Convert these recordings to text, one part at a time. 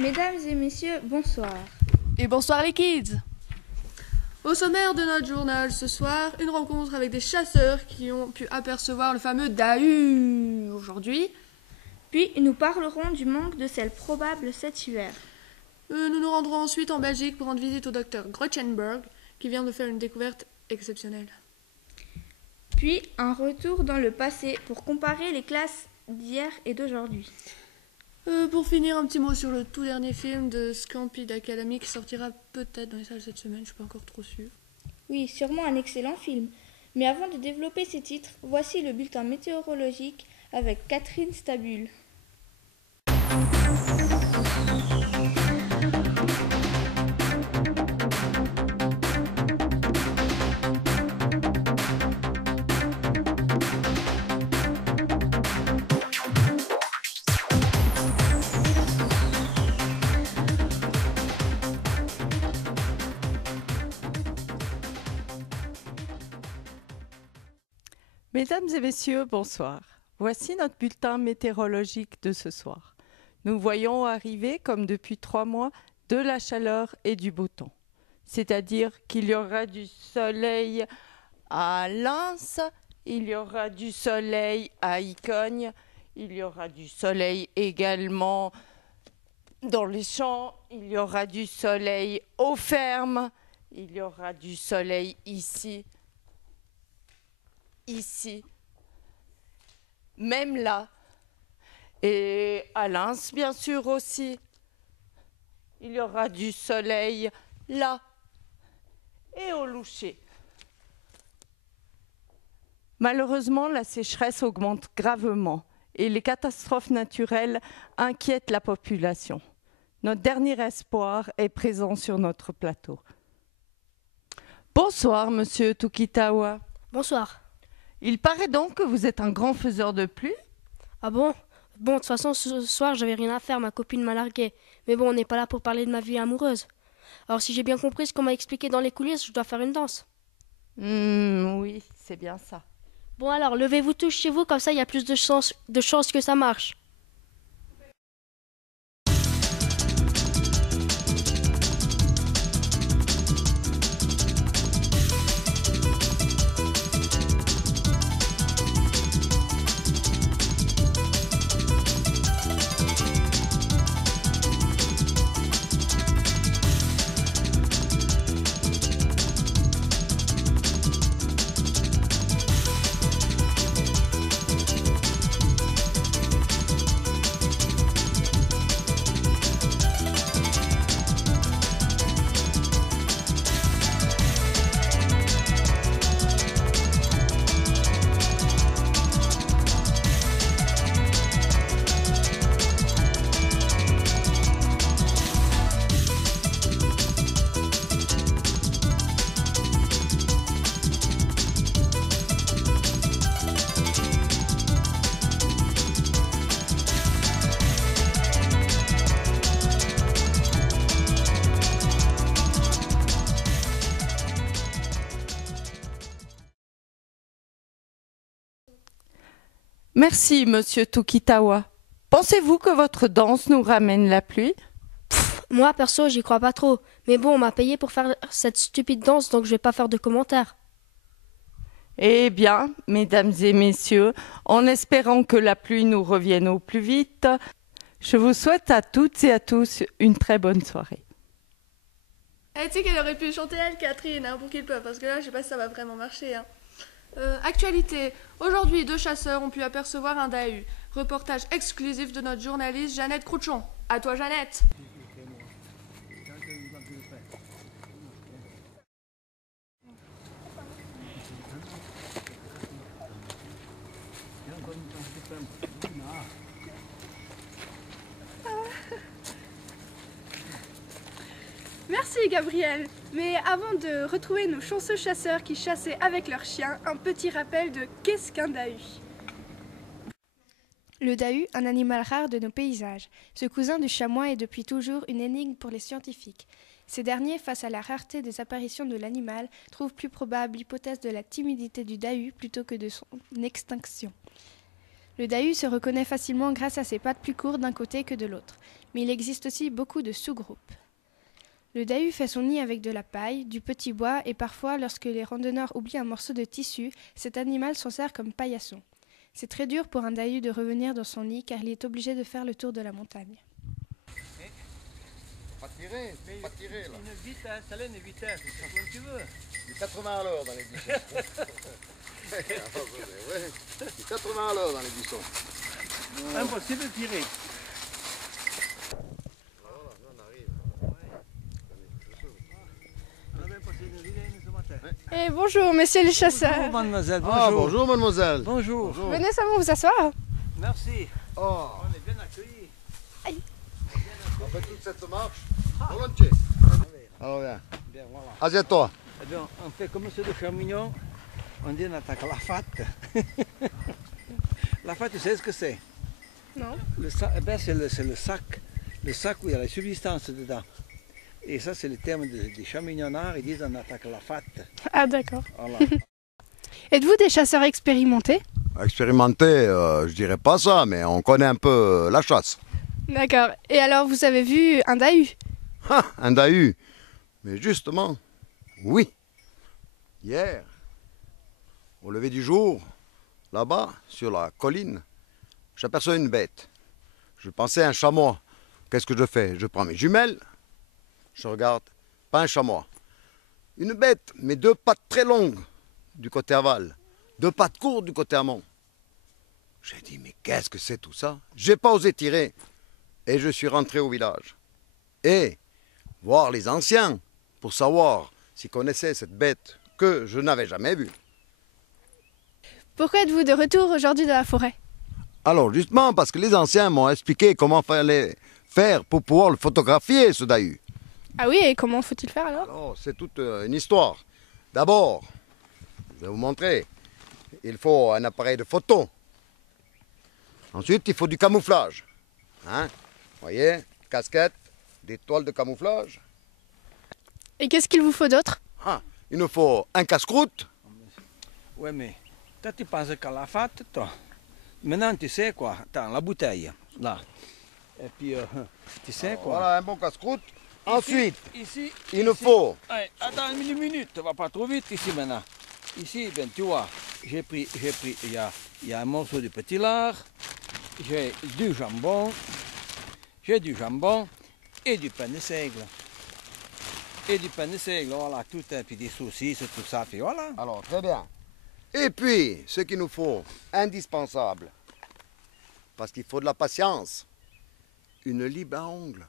Mesdames et messieurs, bonsoir. Et bonsoir les kids. Au sommaire de notre journal ce soir, une rencontre avec des chasseurs qui ont pu apercevoir le fameux Dahu aujourd'hui. Puis nous parlerons du manque de sel probable cet hiver. Nous nous rendrons ensuite en Belgique pour rendre visite au docteur Grotchenberg qui vient de faire une découverte exceptionnelle. Puis un retour dans le passé pour comparer les classes d'hier et d'aujourd'hui. Pour finir, un petit mot sur le tout dernier film de Scampide Academy qui sortira peut-être dans les salles cette semaine, je suis pas encore trop sûre. Oui, sûrement un excellent film. Mais avant de développer ces titres, voici le bulletin météorologique avec Catherine Stabule. Mesdames et messieurs, bonsoir. Voici notre bulletin météorologique de ce soir. Nous voyons arriver, comme depuis 3 mois, de la chaleur et du beau temps. C'est-à-dire qu'il y aura du soleil à Lens, il y aura du soleil à Icogne, il y aura du soleil également dans les champs, il y aura du soleil aux fermes, il y aura du soleil ici, même là, et à Lens bien sûr aussi. Il y aura du soleil là et au Loucher. Malheureusement, la sécheresse augmente gravement et les catastrophes naturelles inquiètent la population. Notre dernier espoir est présent sur notre plateau. Bonsoir, monsieur Tukitawa. Bonsoir. Il paraît donc que vous êtes un grand faiseur de pluie. Ah bon? Bon, de toute façon, ce soir, j'avais rien à faire, ma copine m'a largué. Mais bon, on n'est pas là pour parler de ma vie amoureuse. Alors, si j'ai bien compris ce qu'on m'a expliqué dans les coulisses, je dois faire une danse. Oui, c'est bien ça. Bon alors, levez-vous tous chez vous, comme ça, il y a plus de chances que ça marche. Merci, monsieur Tukitawa. Pensez-vous que votre danse nous ramène la pluie? Moi, perso, j'y crois pas trop. Mais bon, on m'a payé pour faire cette stupide danse, donc je vais pas faire de commentaires. Eh bien, mesdames et messieurs, en espérant que la pluie nous revienne au plus vite, je vous souhaite à toutes et à tous une très bonne soirée. Tu sais qu'elle aurait pu chanter elle, Catherine, pour qu'il pleuve, parce que là, je sais pas si ça va vraiment marcher. Actualité. Aujourd'hui, 2 chasseurs ont pu apercevoir un Dahu. Reportage exclusif de notre journaliste Jeannette Crouchon. À toi, Jeannette. Merci Gabriel. Mais avant de retrouver nos chanceux chasseurs qui chassaient avec leurs chiens, un petit rappel de qu'est-ce qu'un Dahu. Le Dahu, un animal rare de nos paysages. Ce cousin du chamois est depuis toujours une énigme pour les scientifiques. Ces derniers, face à la rareté des apparitions de l'animal, trouvent plus probable l'hypothèse de la timidité du Dahu plutôt que de son extinction. Le Dahu se reconnaît facilement grâce à ses pattes plus courtes d'un côté que de l'autre. mais il existe aussi beaucoup de sous-groupes. Le dahu fait son nid avec de la paille, du petit bois et parfois, lorsque les randonneurs oublient un morceau de tissu, cet animal s'en sert comme paillasson. C'est très dur pour un dahu de revenir dans son nid car il est obligé de faire le tour de la montagne. Pas tirer là. Une vitesse, elle a une vitesse, c'est comme tu veux. Du 80 à l'heure dans les buissons. Ouais, du 80 à l'heure dans les buissons. Impossible de tirer. Voilà, on arrive. On a même passé une vilaine ce matin. Et bonjour, messieurs les chasseurs. Bonjour mademoiselle, bonjour. Ah, bonjour mademoiselle. Bonjour. Venez seulement vous asseoir. Merci. Oh, On est bien accueillis. on fait toute cette marche volontiers. Alors viens, Bien, voilà. assieds-toi. Eh bien, on fait comme ceux de Charmignon. On dit on attaque la fate. La fate, tu sais ce que c'est? Non. Eh ben, c'est le sac. Le sac où il y a la substance dedans. Et ça, c'est le terme des Charmignonnards. Ils disent on attaque la fate. Ah d'accord. Voilà. Êtes-vous des chasseurs expérimentés? Expérimenter, je dirais pas ça, mais on connaît un peu la chasse. D'accord. Et alors vous avez vu un dahu? Ah, un dahu. Mais justement, oui. Hier, au lever du jour, là-bas, sur la colline, j'aperçois une bête. Je pensais à un chameau. Qu'est-ce que je fais? Je prends mes jumelles, je regarde, pas un chameau. Une bête, mais deux pattes très longues du côté aval, deux pattes courtes du côté amont. J'ai dit, mais qu'est-ce que c'est tout ça? J'ai pas osé tirer. Et je suis rentré au village. Et voir les anciens pour savoir s'ils connaissaient cette bête que je n'avais jamais vue. Pourquoi êtes-vous de retour aujourd'hui dans la forêt? Alors justement, parce que les anciens m'ont expliqué comment fallait faire pour pouvoir le photographier, ce dahu. Ah oui, et comment faut-il faire alors? Alors, c'est toute une histoire. D'abord, je vais vous montrer, il faut un appareil de photo. Ensuite, il faut du camouflage. Hein? Vous voyez, casquette, des toiles de camouflage. Et qu'est-ce qu'il vous faut d'autre? Ah, il nous faut un casse-croûte. Ouais, mais toi, tu penses qu'à la fate, toi. Maintenant, tu sais quoi? Attends, la bouteille, là. Et puis, tu sais quoi? Voilà un bon casse-croûte. Ensuite, Ici, il nous faut... Allez, attends une minute, on va pas trop vite ici maintenant. Ici, ben tu vois, j'ai pris, il y a un morceau de petit lard, j'ai du jambon et du pain de seigle. Et du pain de seigle, voilà, tout, et puis des saucisses, tout ça, puis voilà. Alors, très bien. Et puis, ce qu'il nous faut, indispensable, parce qu'il faut de la patience, une libre à ongles.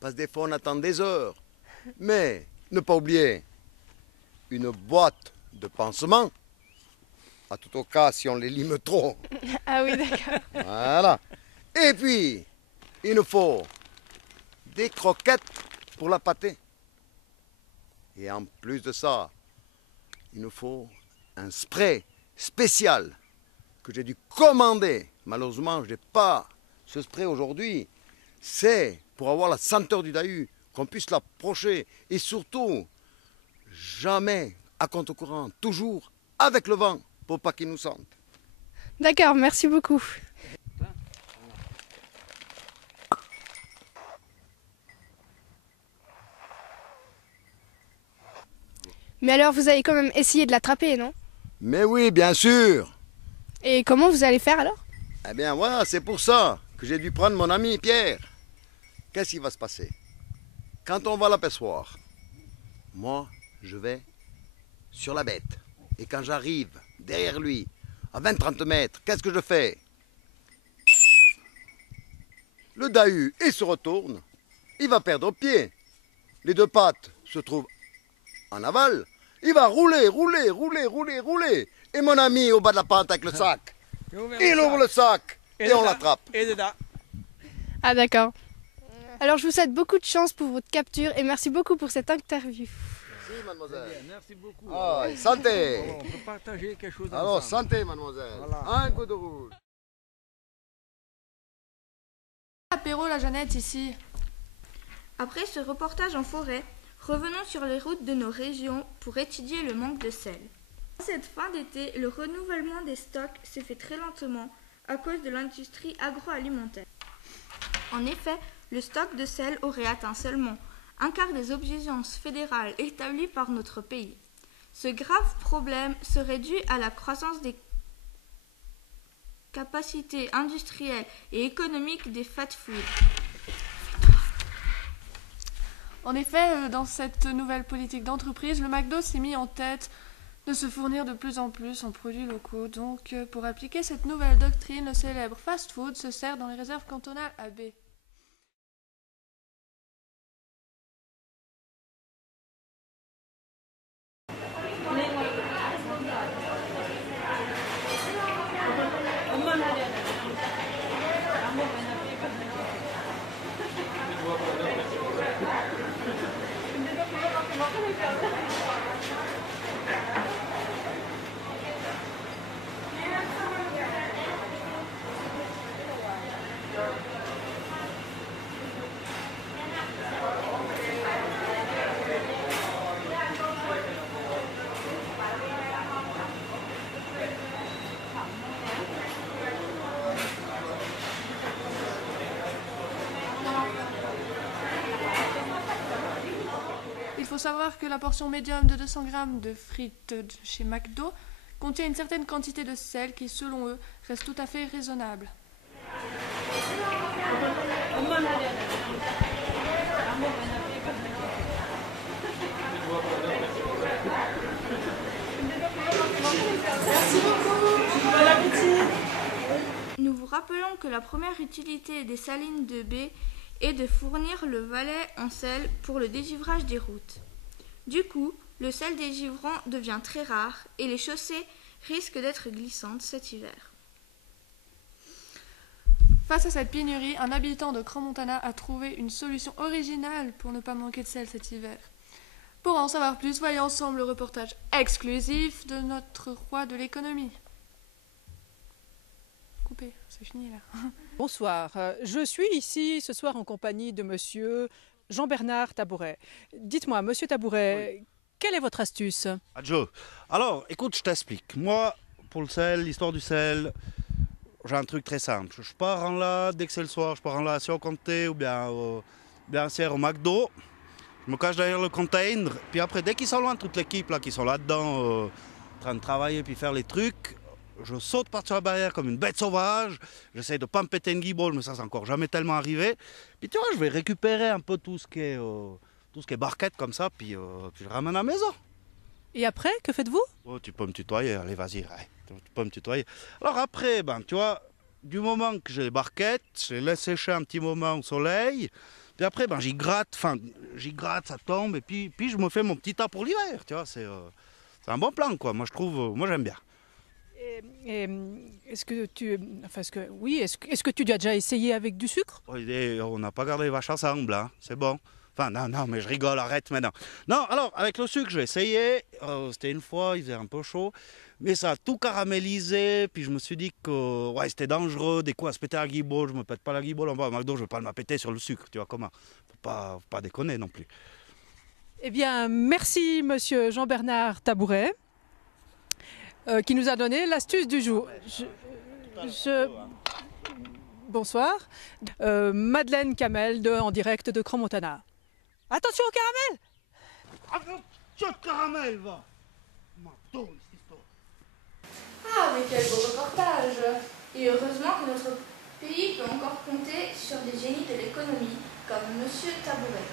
Parce que des fois, on attend des heures. Mais, ne pas oublier, une boîte de pansement, à tout au cas si on les lime trop. Ah oui, d'accord. Voilà. Et puis, il nous faut des croquettes pour la pâtée. Et en plus de ça, il nous faut un spray spécial que j'ai dû commander. Malheureusement, je n'ai pas ce spray aujourd'hui. C'est pour avoir la senteur du dahu, qu'on puisse l'approcher. Et surtout, jamais à contre-courant, toujours avec le vent, pour pas qu'il nous sente. D'accord, merci beaucoup. Mais alors, vous allez quand même essayer de l'attraper, non? Mais oui, bien sûr. Et comment vous allez faire alors? Eh bien voilà, c'est pour ça que j'ai dû prendre mon ami Pierre. Qu'est-ce qui va se passer? Quand on va l'apercevoir, moi, je vais sur la bête. Et quand j'arrive derrière lui, à 20-30 mètres, qu'est-ce que je fais? Le dahu, il se retourne, il va perdre pied. Les deux pattes se trouvent en aval. Il va rouler. Et mon ami au bas de la pente avec le sac, il ouvre le sac et on l'attrape. Et dedans. Ah d'accord. Alors je vous souhaite beaucoup de chance pour votre capture et merci beaucoup pour cette interview. Merci, mademoiselle. Merci beaucoup. Ah, santé. On peut partager quelque chose Alors, ensemble. santé, mademoiselle. Voilà. Un coup de rouge. Apéro, la Jeannette, ici. Après ce reportage en forêt, revenons sur les routes de nos régions pour étudier le manque de sel. En cette fin d'été, le renouvellement des stocks se fait très lentement à cause de l'industrie agroalimentaire. En effet, le stock de sel aurait atteint seulement un quart des exigences fédérales établies par notre pays. Ce grave problème serait dû à la croissance des capacités industrielles et économiques des fast-foods. En effet, dans cette nouvelle politique d'entreprise, le McDo s'est mis en tête de se fournir de plus en plus en produits locaux. Donc, pour appliquer cette nouvelle doctrine, le célèbre fast-food se sert dans les réserves cantonales AB. Il faut savoir que la portion médium de 200 g de frites chez McDo contient une certaine quantité de sel qui, selon eux, reste tout à fait raisonnable. Nous vous rappelons que la première utilité des salines de baie est de fournir le Valais en sel pour le dégivrage des routes. Du coup, le sel dégivrant devient très rare et les chaussées risquent d'être glissantes cet hiver. Face à cette pénurie, un habitant de Crans-Montana a trouvé une solution originale pour ne pas manquer de sel cet hiver. Pour en savoir plus, voyons ensemble le reportage exclusif de notre roi de l'économie. Coupé, c'est fini là. Bonsoir, je suis ici ce soir en compagnie de monsieur Jean-Bernard Tabouret. Dites-moi, monsieur Tabouret, quelle est votre astuce? Joe, alors écoute, je t'explique. Moi, pour le sel, l'histoire du sel, j'ai un truc très simple. Je pars en là, dès que c'est le soir, je pars en là, si au Comté ou bien au McDo. Je me cache derrière le container. Puis après, dès qu'ils sont loin, toute l'équipe là, qui sont là-dedans, en train de travailler puis faire les trucs, je saute par-dessus la barrière comme une bête sauvage. J'essaie de ne pas me péter une guibole, mais ça, c'est encore jamais tellement arrivé. Puis tu vois, je vais récupérer un peu tout ce qui est barquette comme ça, puis je ramène à la maison. Et après, que faites-vous? Oh, tu peux me tutoyer, allez, vas-y, ouais, tu peux me tutoyer. Alors après, ben, tu vois, du moment que j'ai les barquettes, je les laisse sécher un petit moment au soleil, puis après, ben, j'y gratte, ça tombe, et puis je me fais mon petit tas pour l'hiver, tu vois, c'est un bon plan, quoi, moi je trouve, moi j'aime bien. Est-ce que tu as déjà essayé avec du sucre? Et on n'a pas gardé les vaches ensemble, hein, c'est bon. Enfin, non, mais je rigole, arrête maintenant. Non, alors, avec le sucre, j'ai essayé. C'était une fois, il faisait un peu chaud. Mais ça a tout caramélisé. Puis je me suis dit que ouais, c'était dangereux. Des coups à se péter la guibole. Je me pète pas la guibole. En bas, au McDo, je ne vais pas me péter sur le sucre. Tu vois comment? Faut pas déconner non plus. Eh bien, merci, monsieur Jean-Bernard Tabouret, qui nous a donné l'astuce du jour. Bonsoir. Madeleine Kamel, en direct de Crans-Montana. Attention au caramel! Attention au caramel, va! Ah, mais quel beau reportage! Et heureusement que notre pays peut encore compter sur des génies de l'économie, comme Monsieur Tabouret.